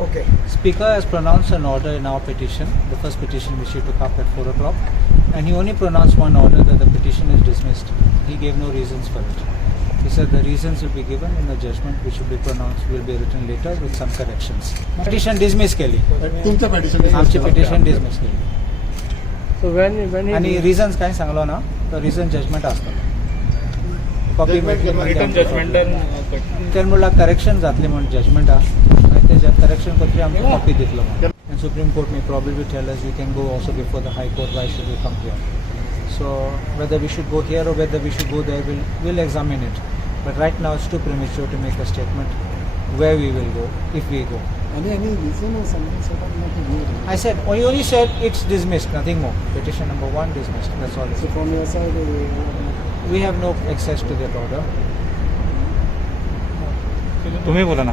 Okay. Speaker has pronounced an order in our petition, the first petition which he took up at 4 o'clock, and he only pronounced one order that the petition is dismissed. He gave no reasons for it. He said the reasons will be given in the judgment which will be pronounced, will be written later with some corrections. Petition dismiss केली. तुमचं petition आमची petition dismiss केली. So when आणि he reasons काय सांगलो ना, तर reason judgment असतं. Copy रिटर्न जजमेंटन तर म्हणला करेक्शन जातले म्हणून जजमेंट आनी तेज्या करेक्शन करतरी आमकां कॉपी दितलो end supreme court may probably tell us we can go also before the high court, why should we come here? So whether we should go here or whether we should go there, we'll examine it, but right now it's too premature to make a statement where we will go, if we go. Any reason or something sort of not. I said, we only said it's dismissed, nothing more. Petition number 1 dismissed, that's all. So from your side, We have no access to that order. तुम्ही बोला ना.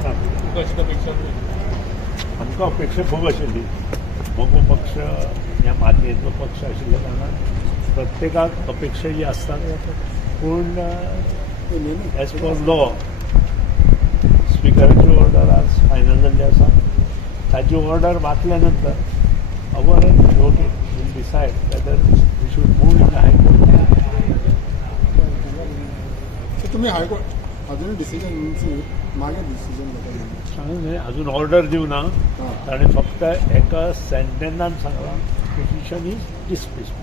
आमकां अपेक्षा खूब आशिल्ली. मोगो पक्ष ह्या मातयेचो पक्ष आशिल्ल्या कारणान प्रत्येकाक अपेक्षा जी आसता पूण एज पर लॉ स्पिकराची ऑर्डर आज फायनल जाल्ली आसा. ताची ऑर्डर वाचल्या नंतर our will decide whether we should move in the high court. तुम्ही हायकोर्ट अजून डिसिजन मागे डिसिजन घेतलं. सांगून अजून ऑर्डर दिवना ताणें फक्त एका सेंटेन्सान सांगलां पिटिशन इज डिसमिस्ड.